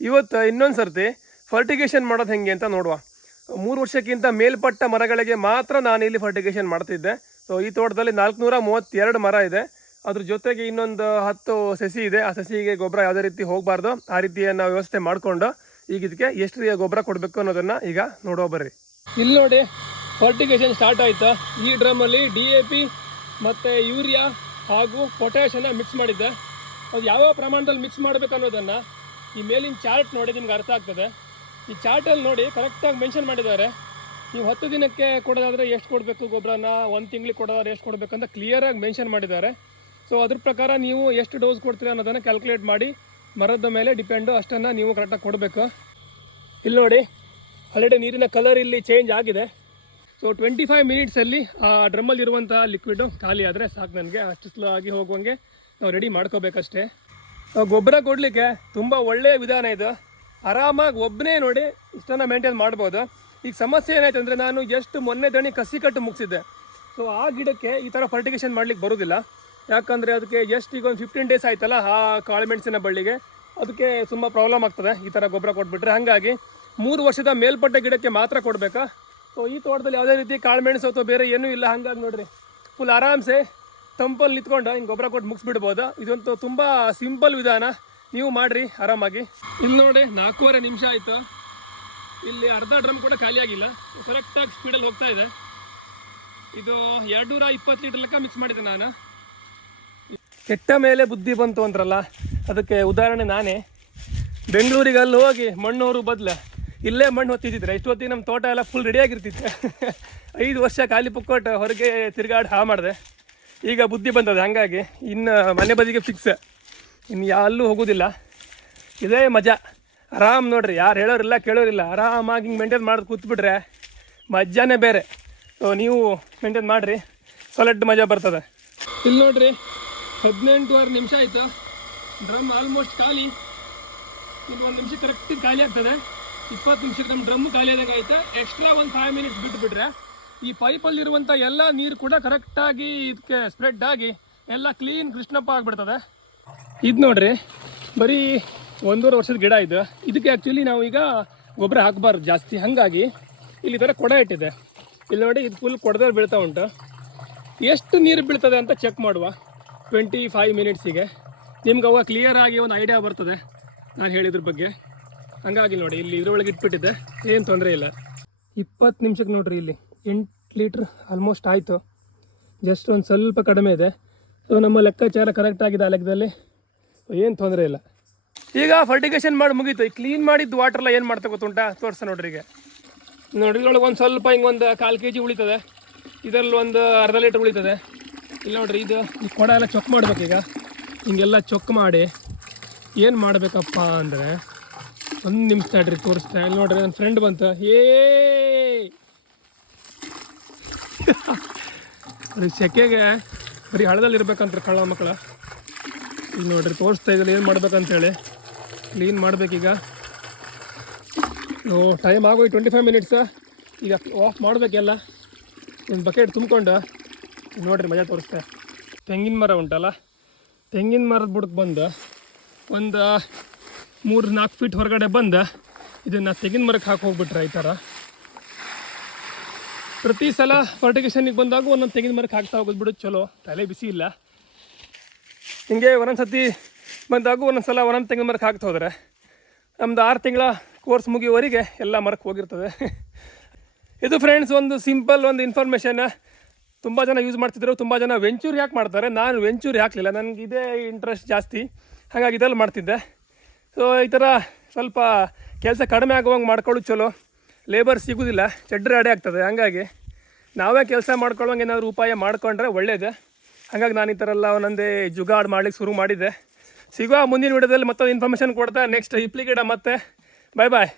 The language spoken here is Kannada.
ಇವತ್ತು ಇನ್ನೊಂದು ಸರ್ತಿ ಫರ್ಟಿಗೇಷನ್ ಮಾಡೋದು ಹೆಂಗೆ ಅಂತ ನೋಡುವ. ಮೂರು ವರ್ಷಕ್ಕಿಂತ ಮೇಲ್ಪಟ್ಟ ಮರಗಳಿಗೆ ಮಾತ್ರ ನಾನು ಇಲ್ಲಿ ಫರ್ಟಿಗೇಷನ್ ಮಾಡ್ತಿದ್ದೆ. ಸೊ ಈ ತೋಟದಲ್ಲಿ ನಾಲ್ಕುನೂರ ಮೂವತ್ತೆರಡು ಮರ ಇದೆ. ಅದ್ರ ಜೊತೆಗೆ ಇನ್ನೊಂದು ಹತ್ತು ಸಸಿ ಇದೆ. ಆ ಸಸಿಗೆ ಗೊಬ್ಬರ ಯಾವುದೇ ರೀತಿ ಹೋಗಬಾರ್ದು. ಆ ರೀತಿಯನ್ನು ವ್ಯವಸ್ಥೆ ಮಾಡಿಕೊಂಡು ಈಗ ಇದಕ್ಕೆ ಎಷ್ಟು ರೀತಿಯ ಗೊಬ್ಬರ ಕೊಡಬೇಕು ಅನ್ನೋದನ್ನು ಈಗ ನೋಡೋ ಬರ್ರಿ. ಇಲ್ಲಿ ನೋಡಿ ಫರ್ಟಿಗೇಷನ್ ಸ್ಟಾರ್ಟ್ ಆಯಿತು. ಈ ಡ್ರಮ್ಮಲ್ಲಿ ಡಿ ಎ ಪಿ ಮತ್ತು ಯೂರಿಯಾ ಹಾಗೂ ಪೊಟ್ಯಾಷನ್ನ ಮಿಕ್ಸ್ ಮಾಡಿದ್ದೆ. ಅದು ಯಾವ ಪ್ರಮಾಣದಲ್ಲಿ ಮಿಕ್ಸ್ ಮಾಡಬೇಕು ಅನ್ನೋದನ್ನು ಈ ಮೇಲಿನ ಚಾರ್ಟ್ ನೋಡಿ, ನಿಮ್ಗೆ ಅರ್ಥ ಆಗ್ತದೆ. ಈ ಚಾರ್ಟಲ್ಲಿ ನೋಡಿ ಕರೆಕ್ಟಾಗಿ ಮೆನ್ಷನ್ ಮಾಡಿದ್ದಾರೆ. ನೀವು ಹತ್ತು ದಿನಕ್ಕೆ ಕೊಡೋದಾದರೆ ಎಷ್ಟು ಕೊಡಬೇಕು ಗೊಬ್ಬರನ? ಒಂದು ತಿಂಗಳಿಗೆ ಕೊಡೋದಾದ್ರೆ ಎಷ್ಟು ಕೊಡಬೇಕು ಅಂತ ಕ್ಲಿಯರಾಗಿ ಮೆನ್ಷನ್ ಮಾಡಿದ್ದಾರೆ. ಸೊ ಅದ್ರ ಪ್ರಕಾರ ನೀವು ಎಷ್ಟು ಡೋಸ್ ಕೊಡ್ತೀರಾ ಅನ್ನೋದನ್ನು ಕ್ಯಾಲ್ಕುಲೇಟ್ ಮಾಡಿ, ಮರದ ಮೇಲೆ ಡಿಪೆಂಡು ಅಷ್ಟನ್ನು ನೀವು ಕರೆಕ್ಟಾಗಿ ಕೊಡಬೇಕು. ಇಲ್ಲಿ ನೋಡಿ ಆಲ್ರೆಡಿ ನೀರಿನ ಕಲರ್ ಇಲ್ಲಿ ಚೇಂಜ್ ಆಗಿದೆ. ಸೊ ಟ್ವೆಂಟಿ ಫೈವ್ ಮಿನಿಟ್ಸಲ್ಲಿ ಆ ಡ್ರಮ್ಮಲ್ಲಿ ಇರುವಂಥ ಲಿಕ್ವಿಡು ಖಾಲಿ ಆದರೆ ಸಾಕು ನನಗೆ. ಅಷ್ಟು ಸ್ಲೋ ಆಗಿ ಹೋಗುವಂಗೆ ನಾವು ರೆಡಿ ಮಾಡ್ಕೋಬೇಕಷ್ಟೇ. ಗೊಬ್ಬರ ಕೊಡಲಿಕ್ಕೆ ತುಂಬ ಒಳ್ಳೆಯ ವಿಧಾನ ಇದು. ಆರಾಮಾಗಿ ಒಬ್ಬನೇ ನೋಡಿ ಇಷ್ಟನ್ನು ಮೇಂಟೈನ್ ಮಾಡ್ಬೋದು. ಈಗ ಸಮಸ್ಯೆ ಏನಾಯ್ತು ಅಂದರೆ ನಾನು ಎಷ್ಟು ಮೊನ್ನೆ ದಣಿ ಕಸಿ ಕಟ್ಟು ಮುಗಿಸಿದ್ದೆ. ಸೊ ಆ ಗಿಡಕ್ಕೆ ಈ ಥರ ಫರ್ಟಿಗೇಷನ್ ಮಾಡ್ಲಿಕ್ಕೆ ಬರೋದಿಲ್ಲ. ಯಾಕಂದರೆ ಅದಕ್ಕೆ ಎಷ್ಟು ಈಗ ಒಂದು ಫಿಫ್ಟೀನ್ ಡೇಸ್ ಆಯ್ತಲ್ಲ ಆ ಕಾಳುಮೆಣಸಿನ ಬಳ್ಳಿಗೆ. ಅದಕ್ಕೆ ತುಂಬ ಪ್ರಾಬ್ಲಮ್ ಆಗ್ತದೆ ಈ ಥರ ಗೊಬ್ಬರ ಕೊಟ್ಬಿಟ್ರೆ. ಹಾಗಾಗಿ ಮೂರು ವರ್ಷದ ಮೇಲ್ಪಟ್ಟ ಗಿಡಕ್ಕೆ ಮಾತ್ರ ಕೊಡಬೇಕಾ? ಸೊ ಈ ತೋಟದಲ್ಲಿ ಯಾವುದೇ ರೀತಿ ಕಾಳುಮೆಣಸು ಅಥವಾ ಬೇರೆ ಏನೂ ಇಲ್ಲ. ಹಂಗಾಗಿ ನೋಡ್ರಿ ಫುಲ್ ಆರಾಮ್ಸೆ ತಂಪಲ್ಲಿ ನಿಂತ್ಕೊಂಡು ಹಿಂಗೆ ಗೊಬ್ಬರ ಕೊಟ್ಟು ಮುಗಿಸ್ಬಿಡ್ಬೋದು. ಇದಂತೂ ತುಂಬ ಸಿಂಪಲ್ ವಿಧಾನ. ನೀವು ಮಾಡ್ರಿ ಆರಾಮಾಗಿ. ಇಲ್ಲಿ ನೋಡಿ ನಾಲ್ಕೂವರೆ ನಿಮಿಷ ಆಯಿತು. ಇಲ್ಲಿ ಅರ್ಧ ಡ್ರಮ್ ಕೂಡ ಖಾಲಿ ಆಗಿಲ್ಲ. ಕರೆಕ್ಟಾಗಿ ಸ್ಪೀಡಲ್ಲಿ ಹೋಗ್ತಾ ಇದೆ. ಇದು ಎರಡುನೂರ ಇಪ್ಪತ್ತು ಲೀಟರ್ ಲೆಕ್ಕ ಮಿಕ್ಸ್ ಮಾಡಿದೆ ನಾನು. ಕೆಟ್ಟ ಮೇಲೆ ಬುದ್ಧಿ ಬಂತು ಅಂದ್ರಲ್ಲ ಅದಕ್ಕೆ ಉದಾಹರಣೆ ನಾನೇ. ಬೆಂಗಳೂರಿಗೆ ಅಲ್ಲಿ ಹೋಗಿ ಮಣ್ಣೋರು ಬದಲು ಇಲ್ಲೇ ಮಣ್ಣು ಹೊತ್ತಿದ್ದಿದ್ರೆ ಇಷ್ಟು ಹೊತ್ತಿಗೆ ನಮ್ಮ ತೋಟ ಎಲ್ಲ ಫುಲ್ ರೆಡಿಯಾಗಿರ್ತಿತ್ತು ಐದು ವರ್ಷ ಖಾಲಿ ಪುಕ್ಕೊಟ್ಟು ಹೊರಗೆ ತಿರುಗಾಡಿ ಹಾ ಮಾಡಿದೆ. ಈಗ ಬುದ್ಧಿ ಬಂದದೆ, ಹಂಗಾಗಿ ಇನ್ನು ಮನೆ ಬದಿಗೆ ಫಿಕ್ಸ್ ಇನ್ನು ಎಲ್ಲೂ ಹೋಗೋದಿಲ್ಲ. ಇದೇ ಮಜಾ. ಆರಾಮ್ ನೋಡ್ರಿ, ಯಾರು ಹೇಳೋರಿಲ್ಲ, ಕೇಳೋರಿಲ್ಲ. ಆರಾಮಾಗಿ ಹಿಂಗೆ ಮೇಂಟೈನ್ ಮಾಡೋದು ಕೂತ್ಬಿಟ್ರೆ ಮಜಾನೇ ಬೇರೆ. ನೀವು ಮೇಂಟೈನ್ ಮಾಡಿರಿ. ಸೊಲಡ್ ಮಜಾ ಬರ್ತದೆ. ಇಲ್ಲಿ ನೋಡ್ರಿ ಹದಿನೆಂಟುವರೆ ನಿಮಿಷ ಆಯಿತು. ಡ್ರಮ್ ಆಲ್ಮೋಸ್ಟ್ ಖಾಲಿ. ಇನ್ನು ಒಂದು ನಿಮಿಷ ಕರೆಕ್ಟ್ ಖಾಲಿ ಆಗ್ತದೆ. ಇಪ್ಪತ್ತು ನಿಮಿಷಕ್ಕೆ ನಮ್ಮ ಡ್ರಮ್ ಖಾಲಿ ಆದಂಗೆ ಆಯಿತು. ಎಕ್ಸ್ಟ್ರಾ ಒಂದು ಫೈವ್ ಮಿನಿಟ್ಸ್ ಬಿಟ್ಟು ಬಿಟ್ರೆ ಈ ಪೈಪಲ್ಲಿರುವಂಥ ಎಲ್ಲ ನೀರು ಕೂಡ ಕರೆಕ್ಟಾಗಿ ಇದಕ್ಕೆ ಸ್ಪ್ರೆಡ್ ಆಗಿ ಎಲ್ಲ ಕ್ಲೀನ್ ಕೃಷ್ಣಪ್ಪ ಆಗಿಬಿಡ್ತದೆ. ಇದು ನೋಡ್ರಿ, ಬರೀ ಒಂದೂವರೆ ವರ್ಷದ ಗಿಡ ಇದು. ಇದಕ್ಕೆ ಆ್ಯಕ್ಚುಲಿ ನಾವು ಈಗ ಗೊಬ್ಬರ ಹಾಕಬಾರ್ದು ಜಾಸ್ತಿ. ಹಾಗಾಗಿ ಇಲ್ಲಿ ಥರ ಕೊಡ ಇಟ್ಟಿದೆ. ಇಲ್ಲಿ ನೋಡಿ ಇದು ಫುಲ್ ಕೊಡದಲ್ಲಿ ಬೀಳ್ತಾ ಉಂಟು. ಎಷ್ಟು ನೀರು ಬೀಳ್ತದೆ ಅಂತ ಚೆಕ್ ಮಾಡುವ. ಟ್ವೆಂಟಿ ಫೈವ್ ಮಿನಿಟ್ಸಿಗೆ ನಿಮ್ಗೆ ಅವಾಗ ಕ್ಲಿಯರ್ ಆಗಿ ಒಂದು ಐಡಿಯಾ ಬರ್ತದೆ ನಾನು ಹೇಳಿದ್ರ ಬಗ್ಗೆ. ಹಂಗಾಗಿ ನೋಡಿ, ಇಲ್ಲಿ ಇದ್ರೊಳಗೆ ಇಟ್ಬಿಟ್ಟಿದ್ದೆ. ಏನು ತೊಂದರೆ ಇಲ್ಲ. ಇಪ್ಪತ್ತು ನಿಮಿಷಕ್ಕೆ ನೋಡ್ರಿ ಇಲ್ಲಿ. ಎಂಟು ಲೀಟ್ರ್ ಆಲ್ಮೋಸ್ಟ್ ಆಯಿತು. ಜಸ್ಟ್ ಒಂದು ಸ್ವಲ್ಪ ಕಡಿಮೆ ಇದೆ. ಸೊ ನಮ್ಮ ಲೆಕ್ಕಾಚಾರ ಕರೆಕ್ಟ್ ಆಗಿದೆ ಆ ಲೆಕ್ಕದಲ್ಲಿ. ಏನು ತೊಂದರೆ ಇಲ್ಲ. ಈಗ ಫರ್ಟಿಗೇಷನ್ ಮಾಡಿ ಮುಗೀತು. ಈ ಕ್ಲೀನ್ ಮಾಡಿದ್ದು ವಾಟ್ರೆಲ್ಲ ಏನು ಮಾಡ್ತಾ ಗೊತ್ತುಂಟ? ತೋರಿಸ ನೋಡ್ರಿ ಈಗ. ನೋಡಿ ಒಳಗೆ ಒಂದು ಸ್ವಲ್ಪ ಹಿಂಗೊಂದು ಕಾಲು ಕೆ ಜಿ ಉಳಿತದೆ. ಇದರಲ್ಲಿ ಒಂದು ಅರ್ಧ ಲೀಟ್ರ್ ಉಳಿತದೆ. ಇಲ್ಲ ನೋಡ್ರಿ, ಇದು ಈ ಕೊಡ ಎಲ್ಲ ಚೊಕ್ ಈಗ. ಹಿಂಗೆಲ್ಲ ಚೊಕ್ ಮಾಡಿ ಏನು ಮಾಡಬೇಕಪ್ಪ ಅಂದರೆ ಒಂದು ನಿಮಿಷ ತಡ್ರಿ ತೋರಿಸ್ತಾ. ಇಲ್ಲಿ ನೋಡ್ರಿ, ನನ್ನ ಫ್ರೆಂಡ್ ಬಂತು. ಏ ಅದು ಸೆಕೆಗೆ ಬರೀ ಹಳದಲ್ಲಿ ಇರ್ಬೇಕಂತ ಕಳ್ಳ ಮಕ್ಕಳ. ಈಗ ನೋಡ್ರಿ, ತೋರಿಸ್ತಾ ಇದ್ರಲ್ಲಿ ಏನು ಮಾಡ್ಬೇಕಂತೇಳಿ ಕ್ಲೀನ್ ಮಾಡ್ಬೇಕೀಗ. ಓ ಟೈಮ್ ಆಗೋಯ್ತು ಟ್ವೆಂಟಿ ಫೈವ್ ಮಿನಿಟ್ಸ್ ಈಗ ಆಫ್ ಮಾಡಬೇಕೆಲ್ಲ. ಒಂದು ಬಕೆಟ್ ತುಂಬಿಕೊಂಡು. ನೋಡ್ರಿ, ಮಜಾ ತೋರಿಸ್ತೆ. ತೆಂಗಿನ ಮರ ಉಂಟಲ್ಲ? ತೆಂಗಿನ ಮರದ ಬುಡಕ್ಕೆ ಬಂದು ಒಂದು ಮೂರು ನಾಲ್ಕು ಫೀಟ್ ಹೊರಗಡೆ ಬಂದು ಇದನ್ನು ತೆಂಗಿನ ಮರಕ್ಕೆ ಹಾಕಿ ಹೋಗ್ಬಿಟ್ರೆ ಈ ಥರ ಪ್ರತಿ ಸಲ ಫರ್ಟಿಗೇಷನಿಗೆ ಬಂದಾಗ ಒಂದೊಂದು ತೆಂಗಿನ ಮರಕ್ಕೆ ಹಾಕ್ತಾ ಹೋಗೋದು ಬಿಡು, ಚಲೋ. ತಲೆ ಬಿಸಿ ಇಲ್ಲ. ಹಿಂಗೆ ಒಂದೊಂದು ಸತಿ ಬಂದಾಗ ಒಂದೊಂದು ಸಲ ಒಂದೊಂದು ತೆಂಗಿನ ಮರಕ್ಕೆ ಹಾಕ್ತಾ ಹೋದರೆ ನಮ್ದು ಆರು ತಿಂಗಳ ಕೋರ್ಸ್ ಮುಗಿಯುವವರೆಗೆ ಎಲ್ಲ ಮರಕ್ಕೆ ಹೋಗಿರ್ತದೆ. ಇದು ಫ್ರೆಂಡ್ಸ್ ಒಂದು ಸಿಂಪಲ್ ಒಂದು ಇನ್ಫಾರ್ಮೇಷನ್ ತುಂಬ ಜನ ಯೂಸ್ ಮಾಡ್ತಿದ್ರು, ತುಂಬ ಜನ ವೆಂಚೂರ್ ಯಾಕೆ ಮಾಡ್ತಾರೆ? ನಾನು ವೆಂಚೂರ್ ಹಾಕಲಿಲ್ಲ. ನನಗೆ ಇದೇ ಇಂಟ್ರೆಸ್ಟ್ ಜಾಸ್ತಿ. ಹಾಗಾಗಿ ಇದರಲ್ಲಿ ಮಾಡ್ತಿದ್ದೆ. ಸೊ ಈ ಥರ ಸ್ವಲ್ಪ ಕೆಲಸ ಕಡಿಮೆ ಆಗುವಂಗೆ ಮಾಡ್ಕೊಳ್ಳೋದು ಚಲೋ. ಲೇಬರ್ ಸಿಗೋದಿಲ್ಲ ಚಡ್ರ ಅಡೆ ಆಗ್ತದೆ. ಹಂಗಾಗಿ ನಾವೇ ಕೆಲಸ ಮಾಡ್ಕೊಳ್ಳೋಂಗೆ ಏನಾದರೂ ಉಪಾಯ ಮಾಡ್ಕೊಂಡ್ರೆ ಒಳ್ಳೆಯದು ಹಾಗಾಗಿ ನಾನು ಈ ಥರ ಎಲ್ಲ ಒಂದೊಂದೇ ಜುಗಾಡ್ ಮಾಡ್ಲಿಕ್ಕೆ ಶುರು ಮಾಡಿದ್ದೆ. ಸಿಗುವ ಮುಂದಿನ ವಿಡಿಯೋದಲ್ಲಿ ಮತ್ತೊಂದು ಇನ್ಫಾರ್ಮೇಷನ್ ಕೊಡ್ತಾ ನೆಕ್ಸ್ಟ್ ಇಪ್ಲಿ ಗಿಡ ಮತ್ತೆ. ಬಾಯ್ ಬಾಯ್